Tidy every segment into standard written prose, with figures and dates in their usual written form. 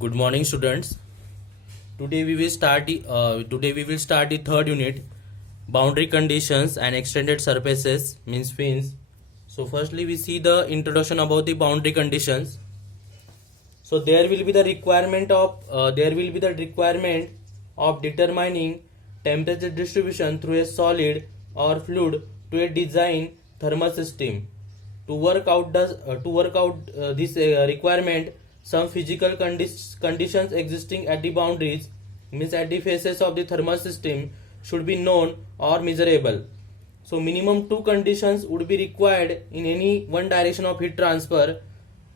Good morning, students. Today we will start the third unit, boundary conditions and extended surfaces means fins. So firstly, we see the introduction about the boundary conditions. So there will be the requirement of determining temperature distribution through a solid or fluid to a design thermal system. To work out this requirement, some physical conditions existing at the boundaries, means at the faces of the thermal system, should be known or measurable. So minimum two conditions would be required in any one direction of heat transfer,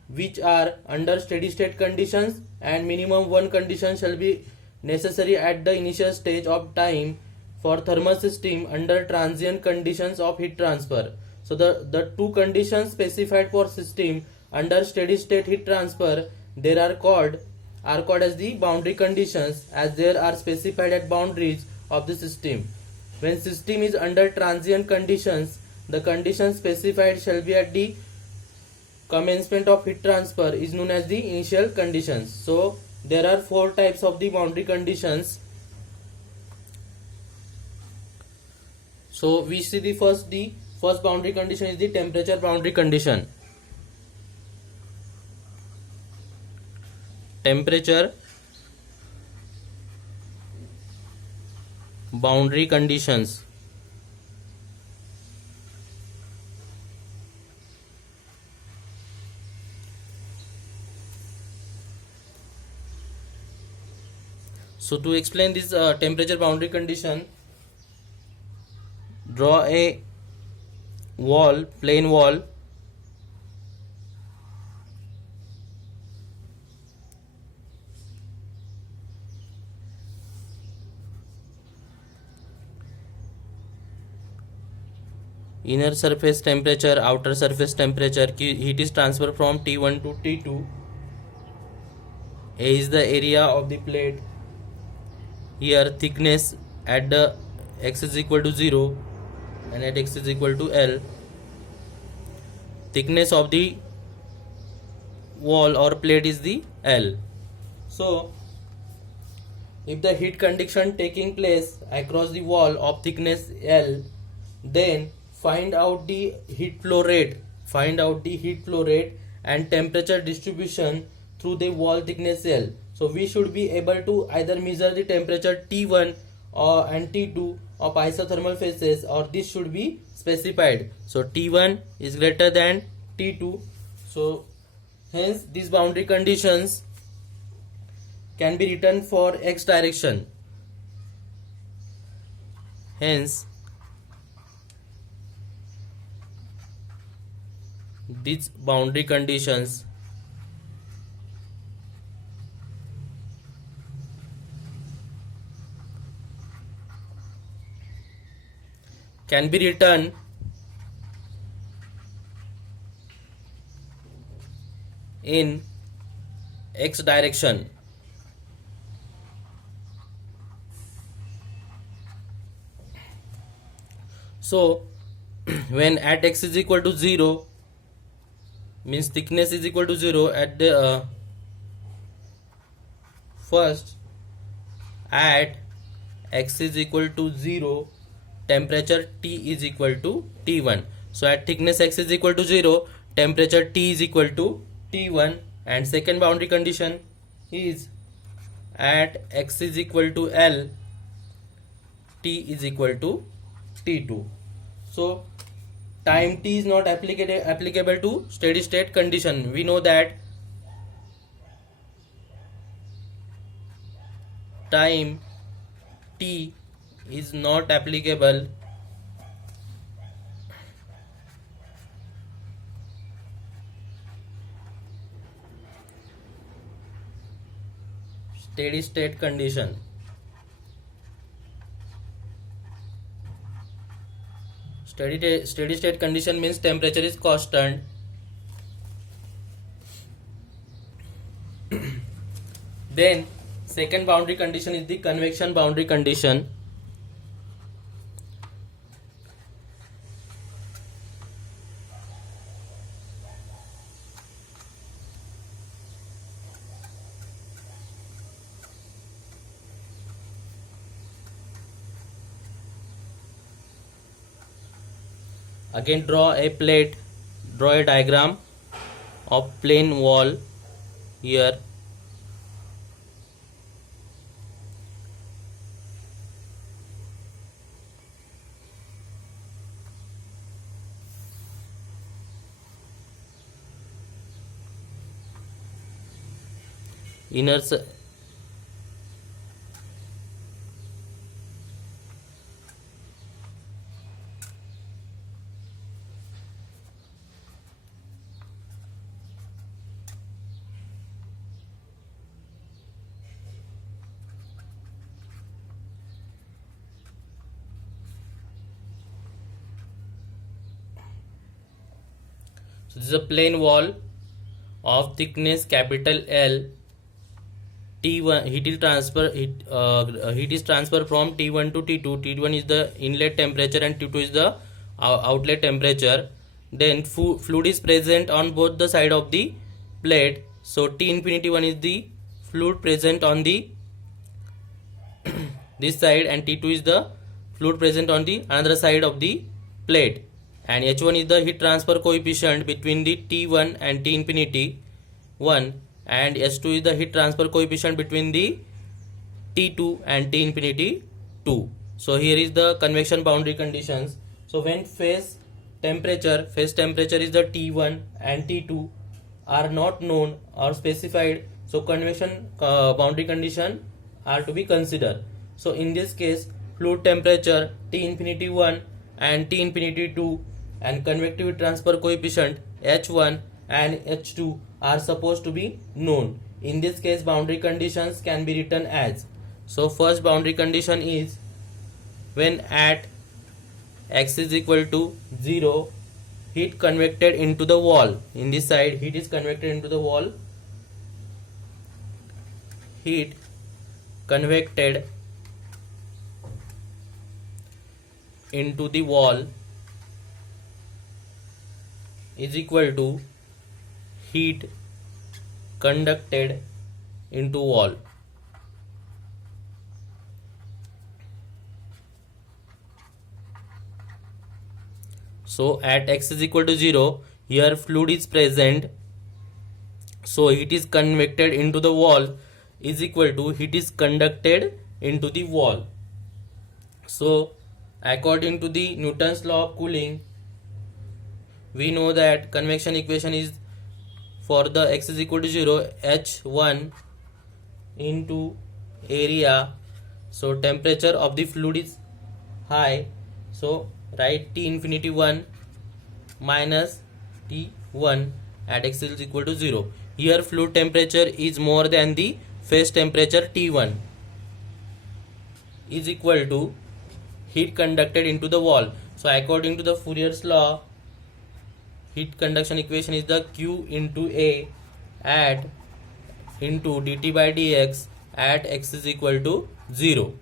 which are under steady state conditions, and minimum one condition shall be necessary at the initial stage of time for thermal system under transient conditions of heat transfer. So the two conditions specified for system under steady state heat transfer, they are called as the boundary conditions, as they are specified at boundaries of the system. When system is under transient conditions, the conditions specified shall be at the commencement of heat transfer is known as the initial conditions. So there are four types of the boundary conditions. So we see the first boundary condition is the temperature boundary condition. Temperature boundary conditions. So to explain this temperature boundary condition, draw a plain wall. Inner surface temperature, outer surface temperature, heat is transferred from T1 to T2. A is the area of the plate. Here thickness at the x is equal to 0 and at x is equal to L. Thickness of the wall or plate is the L. So if the heat conduction taking place across the wall of thickness L, then find out the heat flow rate and temperature distribution through the wall thickness L. So we should be able to either measure the temperature T1 and T2 of isothermal phases, or this should be specified. So T1 is greater than T2. So hence these boundary conditions can be written for x direction. Hence these boundary conditions can be written in x direction. So when at x is equal to 0, means thickness is equal to 0 at the first, at x is equal to 0, temperature T is equal to T1. So at thickness x is equal to 0, temperature T is equal to T1. And second boundary condition is at x is equal to L, T is equal to T2. So time T is not applicable to steady state condition. We know that time T is not applicable steady state condition. Steady state condition means temperature is constant. Then second boundary condition is the convection boundary condition. Again, draw a diagram of plane wall here. Inner So this is a plane wall of thickness capital L. T1 heat is transferred from T1 to T2. T1 is the inlet temperature and T2 is the outlet temperature. Then fluid is present on both the side of the plate. So T infinity 1 is the fluid present on the this side, and T2 is the fluid present on the another side of the plate. And H1 is the heat transfer coefficient between the T1 and T infinity 1, and S2 is the heat transfer coefficient between the T2 and T infinity 2. So here is the convection boundary conditions. So when phase temperature is the T1 and T2 are not known or specified, so convection boundary condition are to be considered. So in this case, fluid temperature T infinity 1 and T infinity 2 and convective transfer coefficient H1 and H2 are supposed to be known. In this case, boundary conditions can be written as, so first boundary condition is when at x is equal to 0, heat convected into the wall. In this side, heat is convected into the wall. Heat convected into the wall is equal to heat conducted into wall. So at x is equal to 0, here fluid is present, so heat is convected into the wall is equal to heat is conducted into the wall. So according to the Newton's law of cooling, we know that convection equation is for the x is equal to 0, H1 into area. So temperature of the fluid is high, so write T infinity 1 minus T1 at x is equal to 0. Here fluid temperature is more than the phase temperature T1 is equal to heat conducted into the wall. So according to the Fourier's law, heat conduction equation is the Q into A at into dt by dx at x is equal to 0.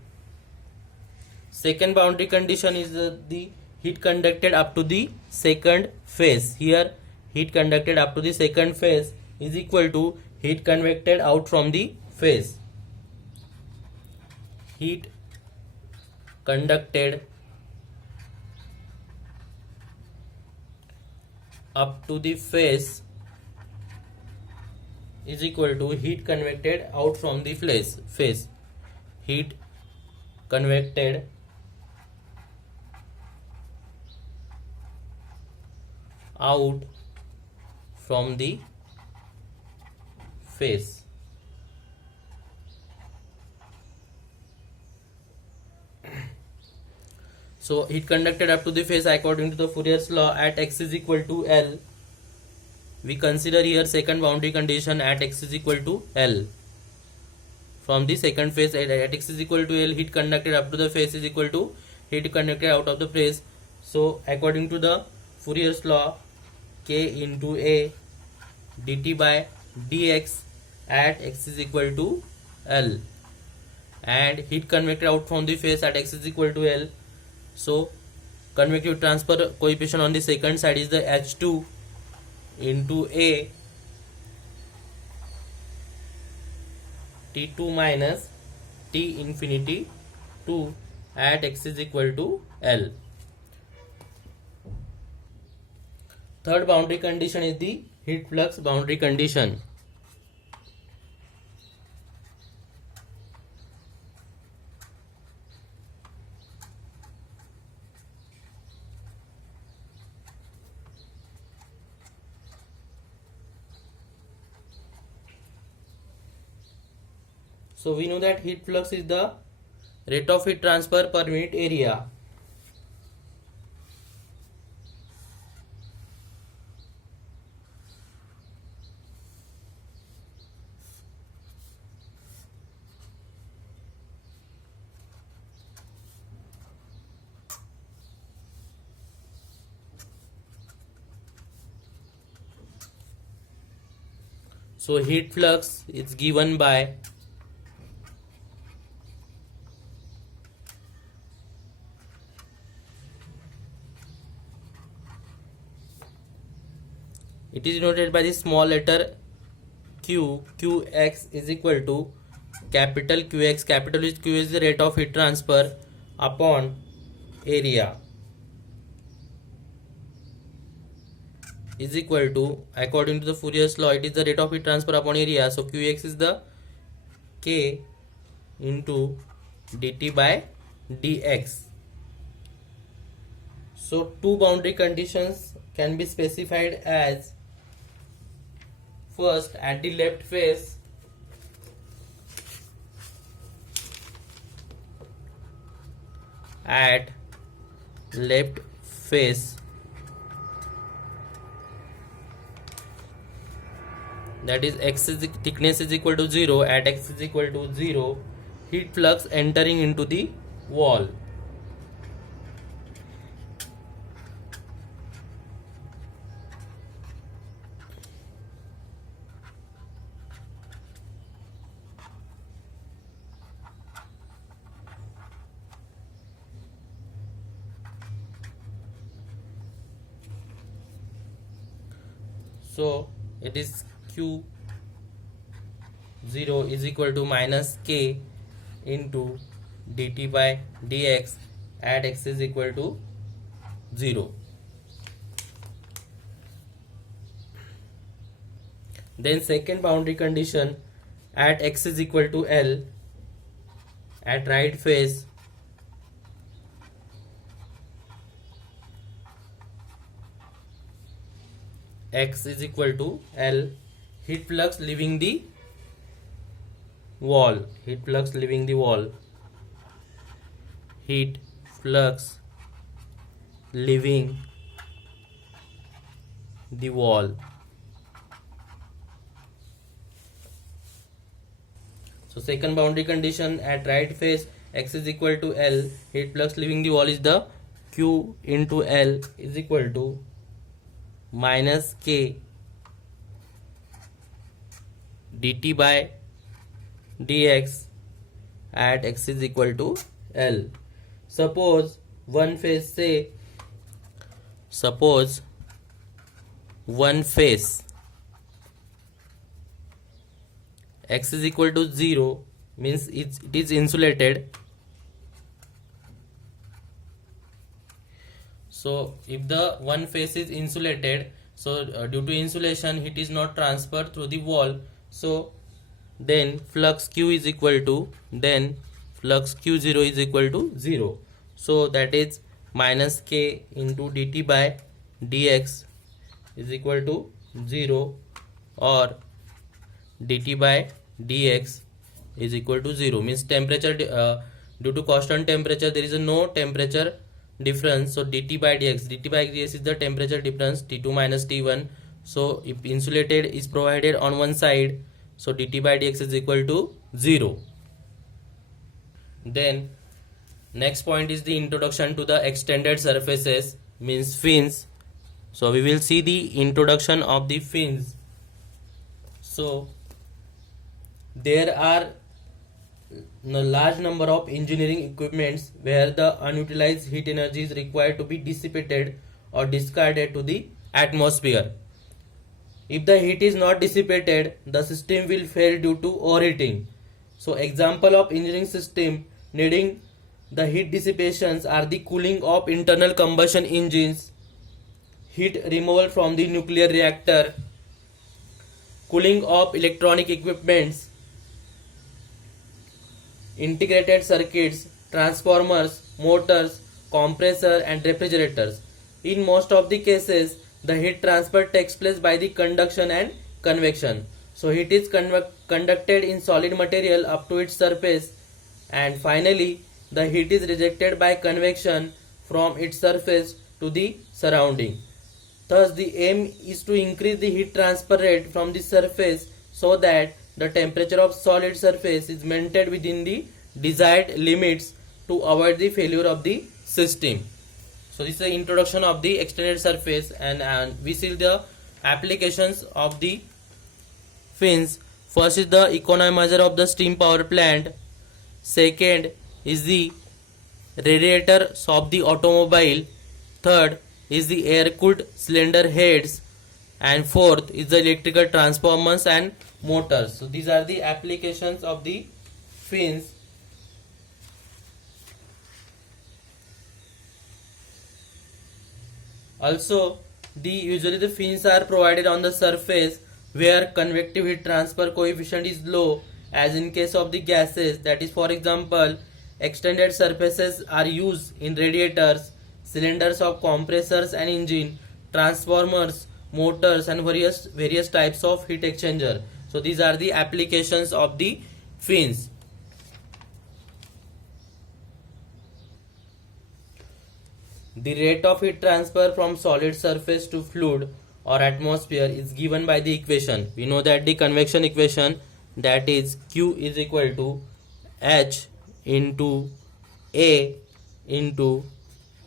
Second boundary condition is the heat conducted up to the second phase. Here heat conducted up to the second phase is equal to heat convected out from the phase. Heat conducted up to the phase is equal to heat convected out from the phase. Heat convected out from the phase. So heat conducted up to the phase according to the Fourier's law at x is equal to L. We consider here second boundary condition at x is equal to L. From the second phase at x is equal to L, heat conducted up to the phase is equal to heat conducted out of the phase. So according to the Fourier's law, K into A dt by dx at x is equal to L, and heat convected out from the phase at x is equal to L. So convective transfer coefficient on the second side is the H2 into A T2 minus T infinity 2 at x is equal to L. Third boundary condition is the heat flux boundary condition. So we know that heat flux is the rate of heat transfer per unit area. So heat flux is given by it is denoted by the small letter q. Qx is equal to capital Qx. Capital is Q is the rate of heat transfer upon area is equal to, according to the Fourier's law, it is the rate of heat transfer upon area. So Qx is the K into dt by dx. So two boundary conditions can be specified as: first, at the left face, that is thickness is equal to 0, at x is equal to 0, heat flux entering into the wall. So it is Q0 is equal to minus K into dt by dx at x is equal to 0. Then second boundary condition, at x is equal to L, at right face, x is equal to L, heat flux leaving the wall, heat flux leaving the wall, heat flux leaving the wall. So second boundary condition, at right face, x is equal to L, heat flux leaving the wall is the Q into L is equal to minus K dt by dx at x is equal to L. Suppose one face x is equal to 0, means it is insulated. So if the one face is insulated, so due to insulation heat is not transferred through the wall, so then flux Q is equal to, then flux Q0 is equal to 0. So that is minus K into dt by dx is equal to 0, or dt by dx is equal to 0, means temperature due to constant temperature there is no temperature difference. So dt by dx is the temperature difference, T2 minus T1. So if insulated is provided on one side, so dt by dx is equal to 0. Then next point is the introduction to the extended surfaces, means fins. So we will see the introduction of the fins. So there are a large number of engineering equipments where the unutilized heat energy is required to be dissipated or discarded to the atmosphere. If the heat is not dissipated, the system will fail due to overheating. So example of engineering system needing the heat dissipations are the cooling of internal combustion engines, heat removal from the nuclear reactor, cooling of electronic equipments, integrated circuits, transformers, motors, compressor and refrigerators. In most of the cases, the heat transfer takes place by the conduction and convection. So heat is conducted in solid material up to its surface, and finally the heat is rejected by convection from its surface to the surrounding. Thus the aim is to increase the heat transfer rate from the surface so that the temperature of solid surface is maintained within the desired limits to avoid the failure of the system. So this is the introduction of the extended surface, and we see the applications of the fins. First is the economizer of the steam power plant. Second is the radiators of the automobile. Third is the air cooled cylinder heads, and fourth is the electrical transformers and motors. So these are the applications of the fins. Also, usually the fins are provided on the surface where convective heat transfer coefficient is low, as in case of the gases. That is, for example, extended surfaces are used in radiators, cylinders of compressors and engine, transformers, motors and various types of heat exchanger. So these are the applications of the fins. The rate of heat transfer from solid surface to fluid or atmosphere is given by the equation. We know that the convection equation, that is Q is equal to H into A into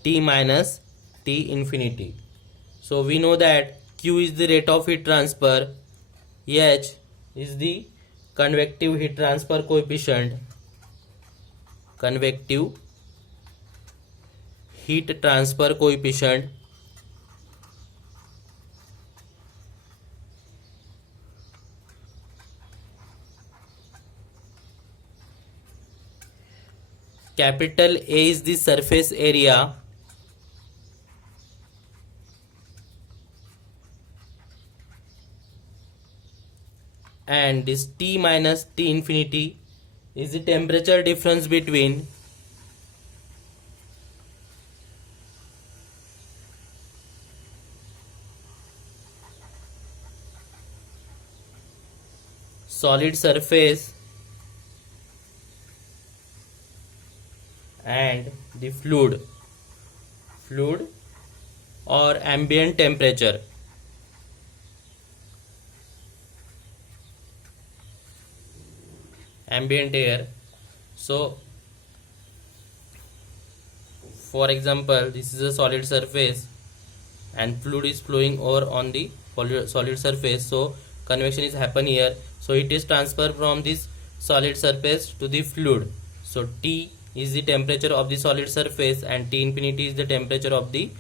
T minus T infinity. So we know that Q is the rate of heat transfer, H is the convective heat transfer coefficient, convective heat transfer coefficient, capital A is the surface area, and this T minus T infinity is the temperature difference between solid surface and the fluid or ambient temperature. Ambient air. So for example, this is a solid surface and fluid is flowing over on the solid surface, so convection is happen here. So it is transferred from this solid surface to the fluid. So T is the temperature of the solid surface and T infinity is the temperature of the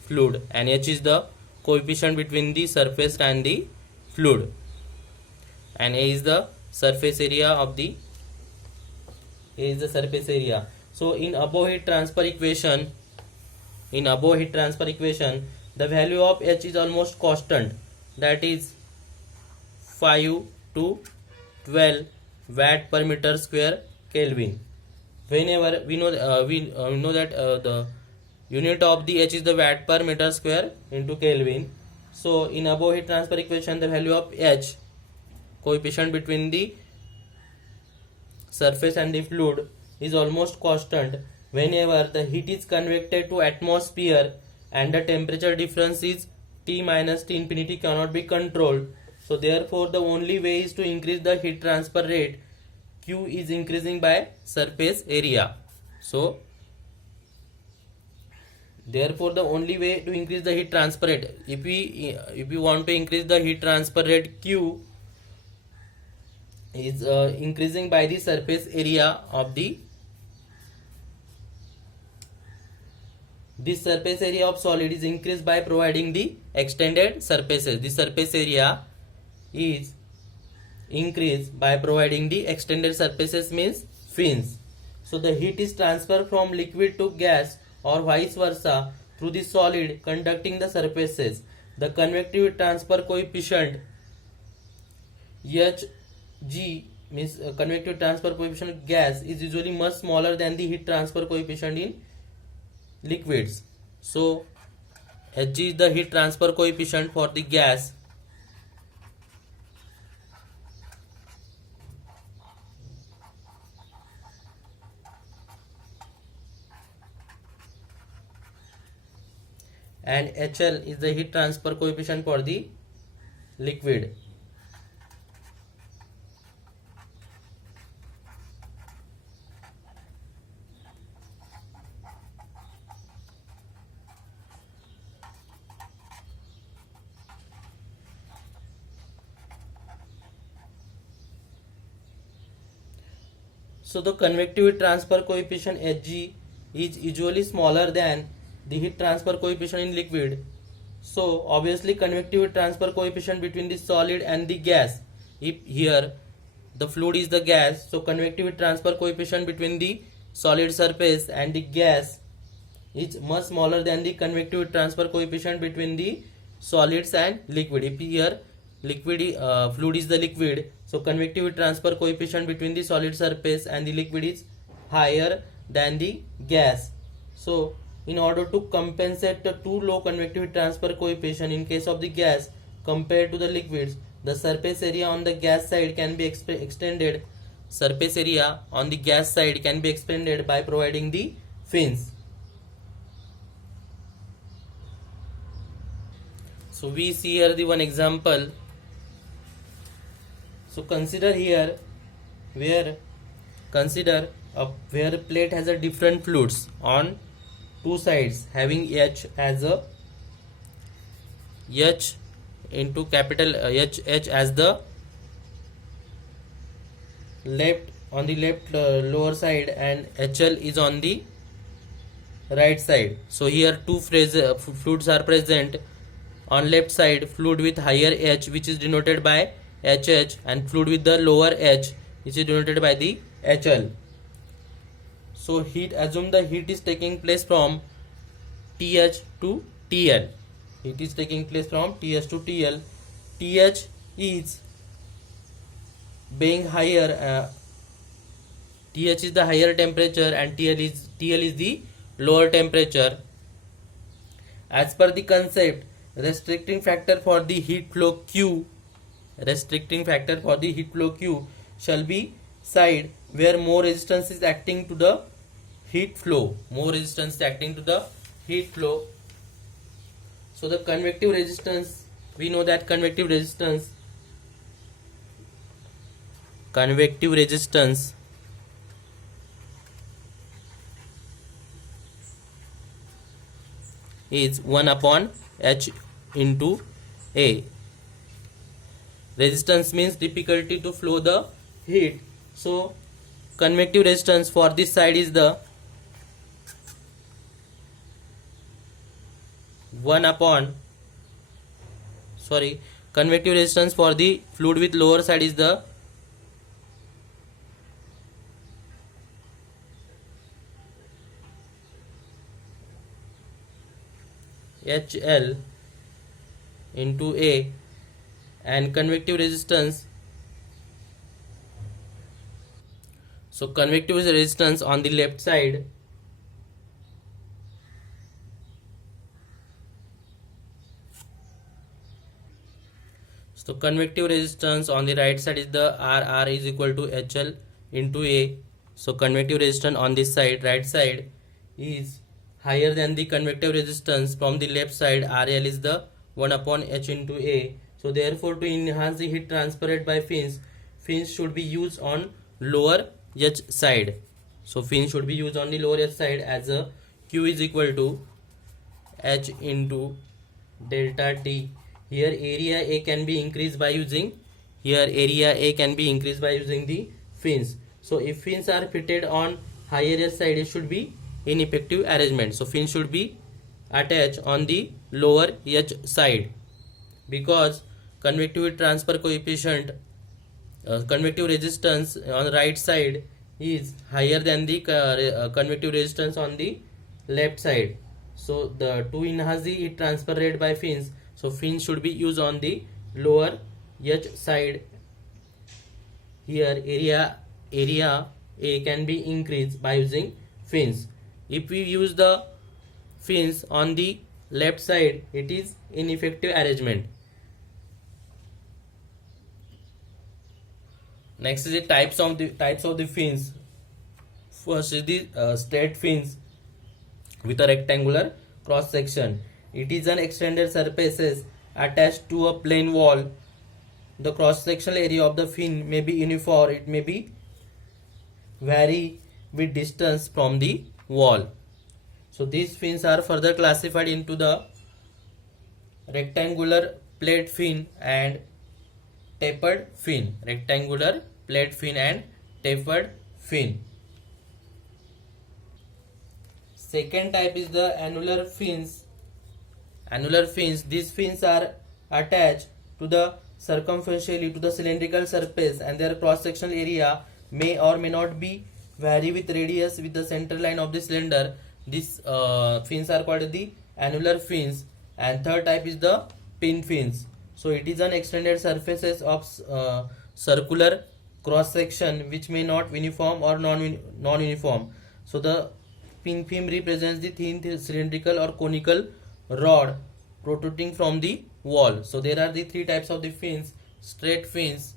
fluid, and H is the coefficient between the surface and the fluid, and A is the surface area of the surface area. So in above heat transfer equation, the value of H is almost constant, that is 5 to 12 watt per meter square Kelvin. Whenever we know that the unit of the H is the watt per meter square into Kelvin. So in above heat transfer equation, the value of H, coefficient between the surface and the fluid, is almost constant whenever the heat is convected to atmosphere and the temperature difference is T minus T infinity cannot be controlled. So therefore the only way is to increase the heat transfer rate. Q is increasing by surface area. So therefore the only way to increase the heat transfer rate, if we want to increase the heat transfer rate, Q is increasing by the surface area of this surface area of solid is increased by providing the extended surfaces. The surface area is increased by providing the extended surfaces, means fins. So the heat is transferred from liquid to gas or vice versa through the solid conducting the surfaces. The convective transfer coefficient Hg means convective transfer coefficient of gas is usually much smaller than the heat transfer coefficient in liquids. So Hg is the heat transfer coefficient for the gas, and HL is the heat transfer coefficient for the liquid. So the convective heat transfer coefficient Hg is usually smaller than the heat transfer coefficient in liquid. So obviously convective heat transfer coefficient between the solid and the gas, if here the fluid is the gas, so convective heat transfer coefficient between the solid surface and the gas is much smaller than the convective heat transfer coefficient between the solids and liquid. If here fluid is the liquid, so convective heat transfer coefficient between the solid surface and the liquid is higher than the gas. So in order to compensate the too low convective heat transfer coefficient in case of the gas compared to the liquids, the surface area on the gas side can be extended. Surface area on the gas side can be expanded by providing the fins. So we see here the one example. So consider here where a plate has a different fluids on two sides having H as a H into capital H as the left lower side, and HL is on the right side. So here two fluids are present. On left side, fluid with higher H, which is denoted by HH, and fluid with the lower H, which is denoted by the HL. So assume the heat is taking place from TH to TL. Heat is taking place from TH to TL. TH is being higher. TH is the higher temperature and TL is the lower temperature. As per the concept, restricting factor for the heat flow Q shall be side where more resistance is acting to the heat flow. So the convective resistance, we know that convective resistance is 1 upon H into A. Resistance means difficulty to flow the heat. So convective resistance for this side is the convective resistance for the fluid with lower side is the HL into A, and convective resistance, so convective resistance on the left side so convective resistance on the right side is the RR is equal to HL into A. So convective resistance on this side, right side, is higher than the convective resistance from the left side. RL is the 1 upon H into A. So therefore, to enhance the heat transferred by fins should be used on lower H side. So fins should be used on the lower H side, as a Q is equal to H into delta T. Here area A can be increased by using the fins. So if fins are fitted on higher H side, it should be ineffective arrangement. So fins should be attached on the lower H side, because convective transfer coefficient, convective resistance on the right side is higher than the convective resistance on the left side. So the to enhance the heat transfer rate by fins, so fins should be used on the lower edge side. Here area A can be increased by using fins. If we use the fins on the left side, it is ineffective arrangement. Next is the types of the fins. First is the straight fins with a rectangular cross section. It is an extended surfaces attached to a plain wall. The cross sectional area of the fin may be uniform, it may be vary with distance from the wall. So these fins are further classified into the rectangular plate fin and tapered fin. Rectangular plate fin and tapered fin. Second type is the annular fins. Annular fins, these fins are attached to the circumferentially to the cylindrical surface, and their cross sectional area may or may not be vary with radius with the center line of the cylinder. These fins are called the annular fins. And third type is the pin fins. So it is an extended surfaces of circular cross section which may not uniform or non-uniform. So the pin fin represents the thin cylindrical or conical rod protruding from the wall. So there are the three types of the fins. Straight fins.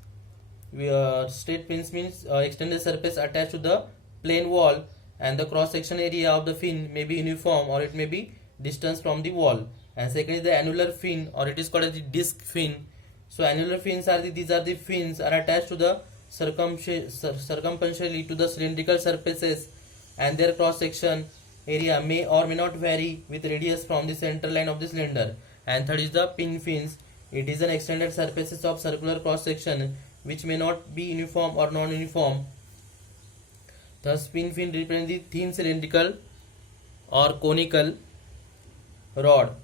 Straight fins means extended surface attached to the plain wall, and the cross section area of the fin may be uniform or it may be distance from the wall. And second is the annular fin, or it is called as the disc fin. So annular fins are these are the fins are attached to the circumferentially to the cylindrical surfaces, and their cross section area may or may not vary with radius from the center line of the cylinder. And third is the pin fins. It is an extended surfaces of circular cross section which may not be uniform or non-uniform. Thus pin fin represents the thin cylindrical or conical rod